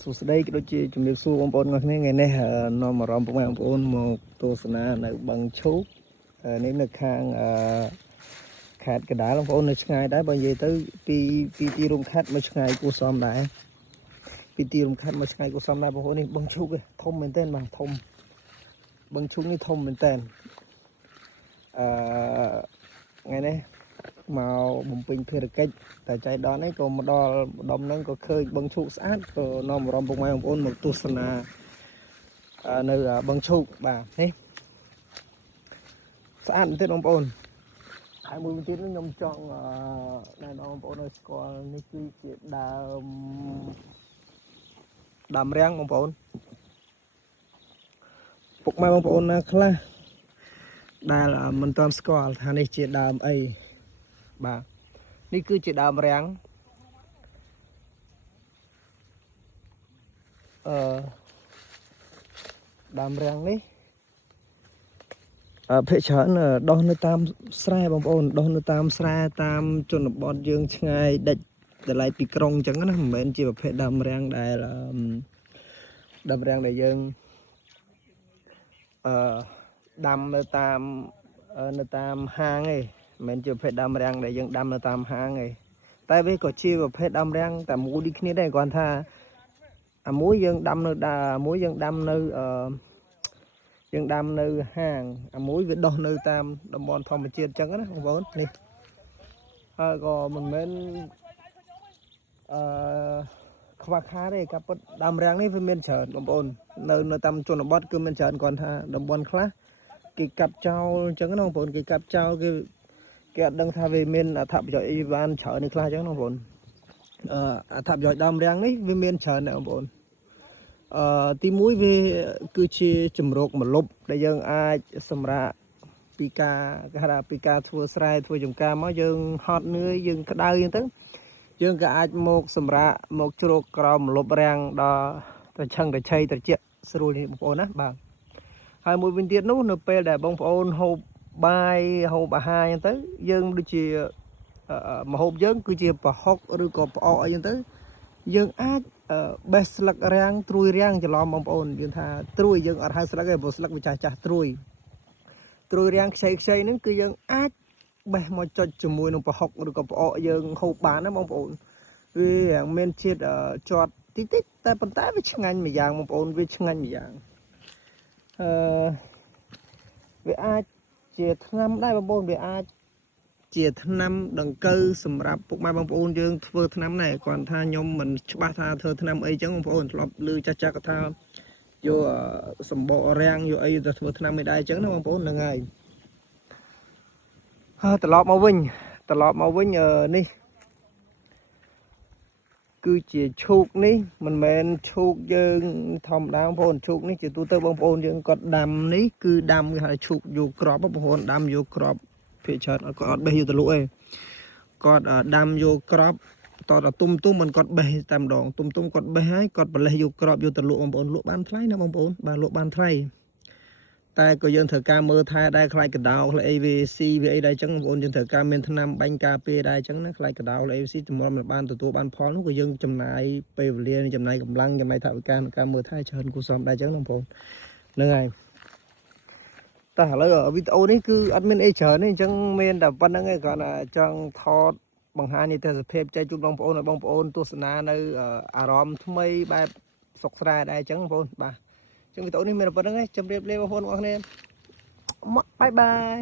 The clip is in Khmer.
សុស្ដីក៏ដូចជាជំរាបសួរបងប្អូនទាំងគ្នាថ្ងៃនេះនាំអារម្មណ៍ពុកម៉ែបងប្អូនមកទស្សនានៅបឹងឈូកនេះនៅខាងខេត្តកណ្ដាលបងប្អូននៅឆ្ងាយដែរបើនិយាយទៅពីទីរួមខេត្តមកឆ្ងាយគួរសមដែរពីទីរួមខេត្តមកឆ្ងាយគួរសមដែរបងប្អូននេះបឹងឈូកធំមែនទែនបាទធំបឹងឈូកនេះធំមែនទែនថ្ងៃនេះមកបំពេញភារកិច្ចតែចៃដន្យនេះក៏មកដល់ម្ដុំហ្នឹងក៏ឃើញបឹងឈូកស្អាតក៏នាំអារម្មណ៍ពុកម៉ែបងប្អូនមកទស្សនានៅបឹងឈូកបាទនេះស្អាតមែនទេបងប្អូនហើយមួយវិញទៀតខ្ញុំចង់ណែនាំបងប្អូនឲ្យស្គាល់នេះគឺជាដើមរាំងបងប្អូនពុកម៉ែបងប្អូនណាខ្លះដែលមិនទាន់ស្គាល់ថានេះជាដើមអីបាទនេះគឺជាដើមរាំងដើមរាំងនេះភាគច្រើនដុះនៅតាមស្រែបងប្អូនដុះនៅតាមស្រែតាមជនបទយើងឆ្ងាយដាច់តម្លៃពីក្រុងអញ្ចឹងណាមិនមែនជាប្រភេទដើមរាំងដែលយើងដាំនៅតាមហាងឯងមិនមែនជាប្រភេទដើមរាំងដែលយើងដាំនៅតាមហាងឯងតែវាក៏ជាប្រភេទដើមរាំងតែមួយដូចគ្នាដែរគ្រាន់ថាអាមួយយើងដាំនៅមួយយើងដាំនៅហាងអាមួយវាដុះនៅតាមតំបន់ធម្មជាតិអញ្ចឹងណាបងប្អូននេះហើយក៏មិនមែនខ្វះខាតទេការពិតដើមរាំងនេះវាមានច្រើនបងប្អូននៅតាមជនបទគឺមានច្រើនគ្រាន់ថាតំបន់ខ្លះគេកាប់ចោលអញ្ចឹងណាបងប្អូនគេកាប់ចោលគេអត់ដឹងថាវាមានអត្ថប្រយោជន៍អីបានច្រើននេះខ្លះអញ្ចឹងណាបងប្អូនអត្ថប្រយោជន៍ដើមរាំងនេះវាមានច្រើនណាស់បងប្អូនទីមួយវាគឺជាជំរកម្លប់ដែលយើងអាចសម្រាប់ពីការធ្វើស្រែធ្វើចំការមកយើងហត់នឿយយើងក្តៅអញ្ចឹងទៅយើងក៏អាចមកសម្រាប់មកជ្រកក្រោមម្លប់រាំងដល់ត្រឆឹងត្រឆៃត្រជាក់ស្រួលនេះបងប្អូនណាបាទហើយមួយវិញទៀតនោះនៅពេលដែលបងប្អូនហូបបាយហូបអាហារអញ្ចឹងទៅយើងដូចជាម្ហូបយើងគឺជាប្រហុកឬក៏ផ្អកអីអញ្ចឹងទៅយើងអាចបេះស្លឹករាំងត្រួយរាំងច្រឡំបងប្អូនយើងថាត្រួយយើងអត់ហៅស្លឹកទេព្រោះស្លឹកវាចាស់ត្រួយរាំងខ្ចីហ្នឹងគឺយើងអាចបេះមកចុចជាមួយនឹងប្រហុកឬក៏ផ្អកយើងហូបបានណាបងប្អូនវាមានជាតិជាប់តិចតែប៉ុន្តែវាឆ្ងាញ់មួយយ៉ាងបងប្អូនវាឆ្ងាញ់មួយយ៉ាងវាអាចជាថ្នាំដែរបងប្អូនវាអាចជាថ្នាំដង្កូវសម្រាប់ពុកម៉ែបងប្អូនយើងធ្វើថ្នាំដែរគ្រាន់ថាខ្ញុំមិនច្បាស់ថាធ្វើថ្នាំអីចឹងបងប្អូនធ្លាប់ឮចាស់គាត់ថាយកសម្បករាំងយកអីទៅធ្វើថ្នាំមិនដែរចឹងណាបងប្អូនហ្នឹងហើយត្រឡប់មកវិញនេះគឺជាឈូកនេះមិនមែនឈូកយើងធម្មតាបងប្អូនឈូកនេះជាទូទៅបងប្អូនយើងគាត់ដាំនេះគឺដាំគេហៅឈូកយកក្របបងប្អូនដាំយកក្របភាគច្រើនគាត់អត់បេះយកទៅលក់ទេគាត់ដាំយកក្របតដល់ទុំមិនគាត់បេះតែម្ដងទុំគាត់បេះហើយគាត់បលេះយកក្របយកទៅលក់បងប្អូនលក់បានថ្លៃណាបងប្អូនបាទលក់បានថ្លៃតែក៏យើងត្រូវការមើលថែដែរខ្លាចកដោខ្លាចអីវាស៊ីវាអីដែរអញ្ចឹងបងប្អូនយើងត្រូវការមានថ្នាំបាញ់ការពារដែរអញ្ចឹងណាខ្លាចកដោអីស៊ីជំនុំមិនបានទទួលបានផលនោះក៏យើងចំណាយពេលវេលាចំណាយកម្លាំងចំណាយថវិកាក្នុងការមើលថែច្រើនគូសំដែរអញ្ចឹងណាបងប្អូនហ្នឹងហើយតែឥឡូវវីដេអូនេះគឺអត់មានអីច្រើនទេអញ្ចឹងមានតែប៉ុណ្្នឹងឯងគ្រាន់តែចង់ថតបង្ហាញនីតិសភាពចែកជូនបងប្អូនឲ្យបងប្អូនទស្សនានៅអារម្មណ៍ថ្មីបែបសុខស្រែដែរអញ្ចឹងបងប្អូនបាទអញ្ចឹងវីដេអូនេះមានតែប៉ុណ្្នឹងឯងជម្រាបលាបងប្អូនបងប្អូនគ្នាបាយបាយ